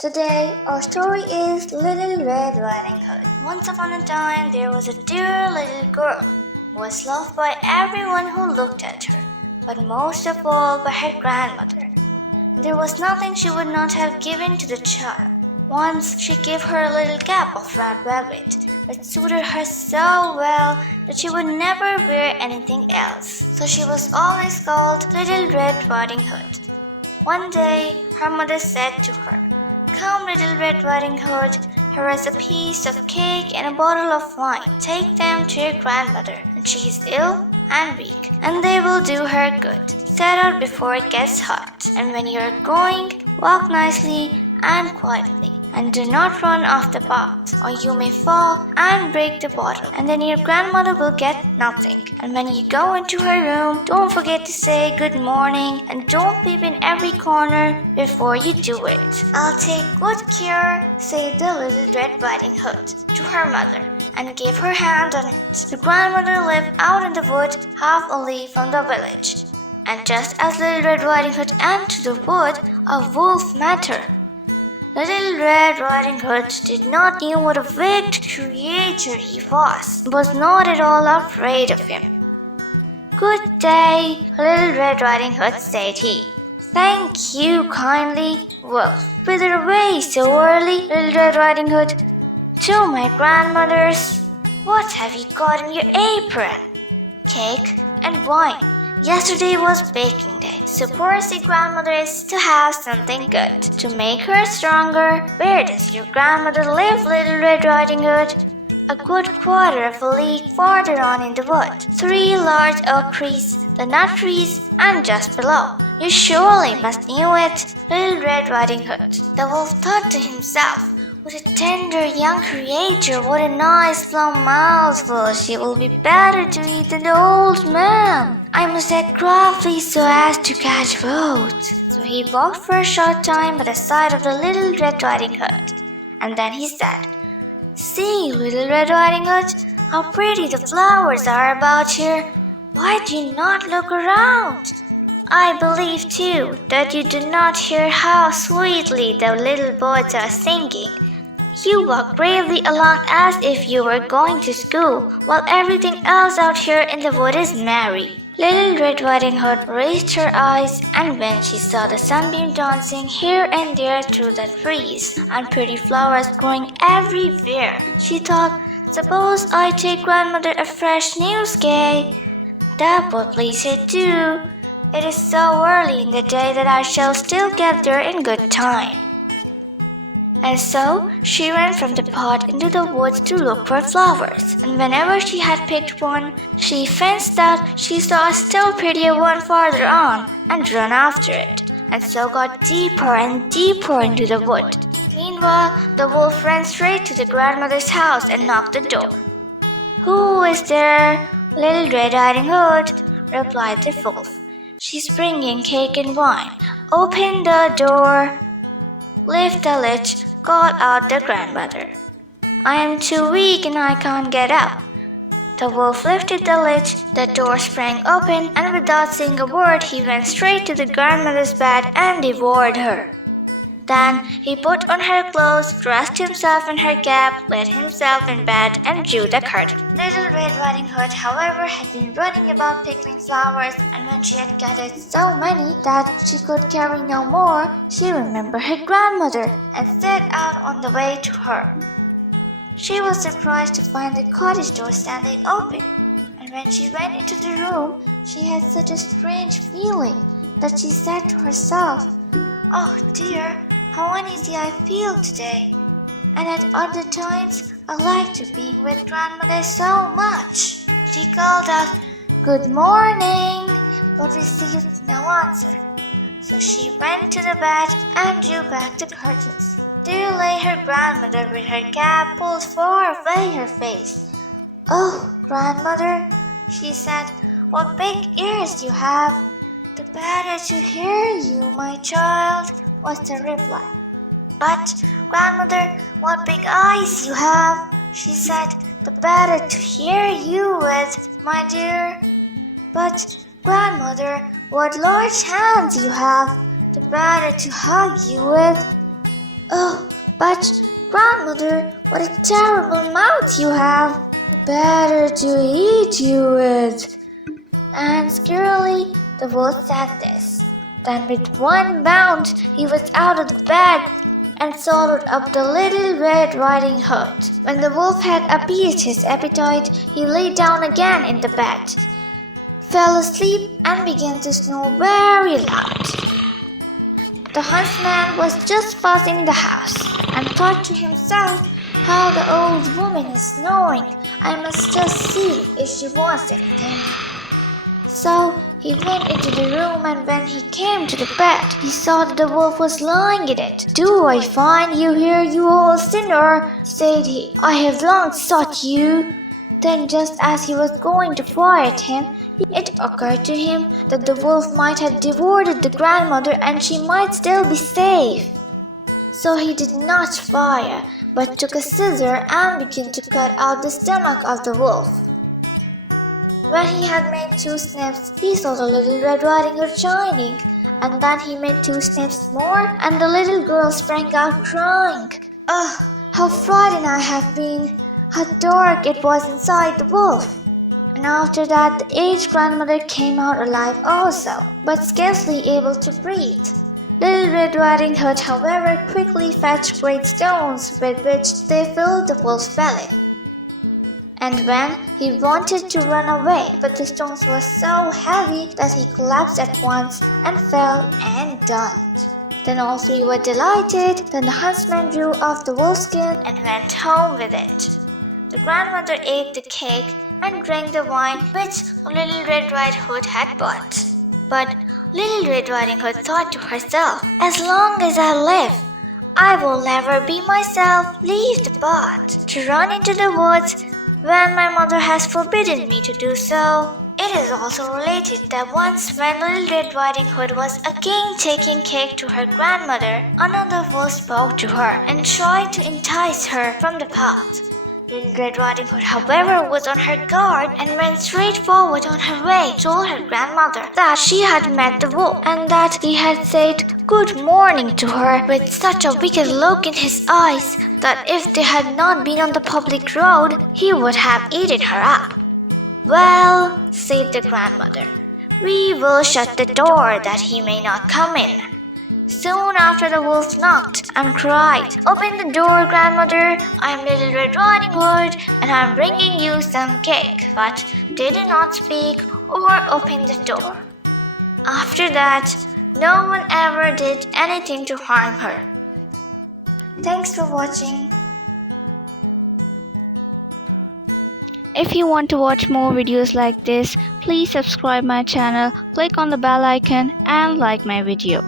Today, our story is Little Red Riding Hood. Once upon a time, there was a dear little girl who was loved by everyone who looked at her, but most of all by her grandmother. There was nothing she would not have given to the child. Once she gave her a little cap of red velvet, which suited her so well that she would never wear anything else. So she was always called Little Red Riding Hood. One day, her mother said to her, "Come, Little Red Riding Hood, here is a piece of cake and a bottle of wine. Take them to your grandmother, and she is ill and weak, and they will do her good. Set out before it gets hot, and when you are going, walk nicely and quietly, and do not run off the path, or you may fall and break the bottle, and then your grandmother will get nothing. And when you go into her room, don't forget to say good morning, and don't peep in every corner before you do it." "I'll take good care," said the Little Red Riding Hood to her mother, and gave her hand on it. The grandmother lived out in the wood, half a league from the village, and just as Little Red Riding Hood entered the wood, a wolf met her. Little Red Riding Hood did not know what a wicked creature he was not at all afraid of him. "Good day, Little Red Riding Hood," said he. "Thank you kindly, Wolf. Whither away so early, Little Red Riding Hood?" "To my grandmother's." "What have you got in your apron?" "Cake and wine. Yesterday was baking day, so poor sick grandmother is to have something good to make her stronger." "Where does your grandmother live, Little Red Riding Hood?" "A good quarter of a league farther on in the wood. 3 large oak trees, the nut trees, and just below. You surely must know it, Little Red Riding Hood." The wolf thought to himself, "What a tender young creature, what a nice plump mouthful. She will be better to eat than the old man. I must act craftily so as to catch both." So he walked for a short time by the side of the Little Red Riding Hood, and then he said, "See, Little Red Riding Hood, how pretty the flowers are about here. Why do you not look around? I believe, too, that you do not hear how sweetly the little birds are singing. You walk bravely along as if you were going to school, while everything else out here in the wood is merry." Little Red Riding Hood raised her eyes, and when she saw the sunbeam dancing here and there through the trees, and pretty flowers growing everywhere, she thought, "Suppose I take grandmother a fresh nosegay? That would please her too. It is so early in the day that I shall still get there in good time." And so she ran from the pot into the woods to look for flowers, and whenever she had picked one, she fancied that she saw a still prettier one farther on, and ran after it, and so got deeper and deeper into the wood. Meanwhile, the wolf ran straight to the grandmother's house and knocked the door. "Who is there, Little Red Riding Hood?" replied the wolf. "She's bringing cake and wine. Open the door." "Lift the latch," called out the grandmother. "I am too weak and I can't get up." The wolf lifted the latch, the door sprang open, and without saying a word he went straight to the grandmother's bed and devoured her. Then he put on her clothes, dressed himself in her cap, laid himself in bed, and drew the curtain. Little Red Riding Hood, however, had been running about picking flowers, and when she had gathered so many that she could carry no more, she remembered her grandmother and set out on the way to her. She was surprised to find the cottage door standing open, and when she went into the room, she had such a strange feeling that she said to herself, "Oh dear, how uneasy I feel today, and at other times I like to be with grandmother so much." She called out, "Good morning," but received no answer. So she went to the bed and drew back the curtains. There lay her grandmother with her cap pulled far away her face. "Oh, grandmother," she said, "what big ears you have." "The better to hear you, my child," was the reply. "But, grandmother, what big eyes you have," she said. "The better to hear you with, my dear." "But, grandmother, what large hands you have, the better to hug you with." Oh, but grandmother, what a terrible mouth you have! Better to eat you with. And scarily the wolf said this. Then with one bound he was out of the bed and swallowed up the little Red Riding Hood. When the wolf had appeased his appetite, he lay down again in the bed, fell asleep and began to snore very loud. The huntsman was just passing the house and thought to himself, how the old woman is snoring. I must just see if she wants anything. So he went into the room, and when he came to the bed, he saw that the wolf was lying in it. Do I find you here, you old sinner? Said he. I have long sought you. Then just as he was going to fire at him, it occurred to him that the wolf might have devoured the grandmother and she might still be safe. So he did not fire, but took a scissor and began to cut out the stomach of the wolf. When he had made 2 snips, he saw the little Red Riding Hood shining, and then he made 2 snips more, and the little girl sprang out crying. "Ugh, how frightened I have been! How dark it was inside the wolf!" And after that, the aged grandmother came out alive also, but scarcely able to breathe. Little Red Riding Hood, however, quickly fetched great stones with which they filled the wolf's belly. And when he wanted to run away, but the stones were so heavy that he collapsed at once and fell and died. Then all 3 were delighted. Then the huntsman drew off the wolfskin and went home with it. The grandmother ate the cake and drank the wine which Little Red Riding Hood had bought. But Little Red Riding Hood thought to herself, as long as I live, I will never be myself leave the pot to run into the woods when my mother has forbidden me to do so. It is also related that once when Little Red Riding Hood was again taking cake to her grandmother, another wolf spoke to her and tried to entice her from the pot. Little Red Riding Hood, however, was on her guard and went straight forward on her way, told her grandmother that she had met the wolf and that he had said good morning to her with such a wicked look in his eyes that if they had not been on the public road, he would have eaten her up. Well, said the grandmother, we will shut the door that he may not come in. Soon after the wolf knocked and cried, Open the door, grandmother, I am Little Red Riding Hood and I am bringing you some cake. But they did not speak or open the door. After that, no one ever did anything to harm her. Thanks for watching. If you want to watch more videos like this, please subscribe my channel, click on the bell icon and like my video.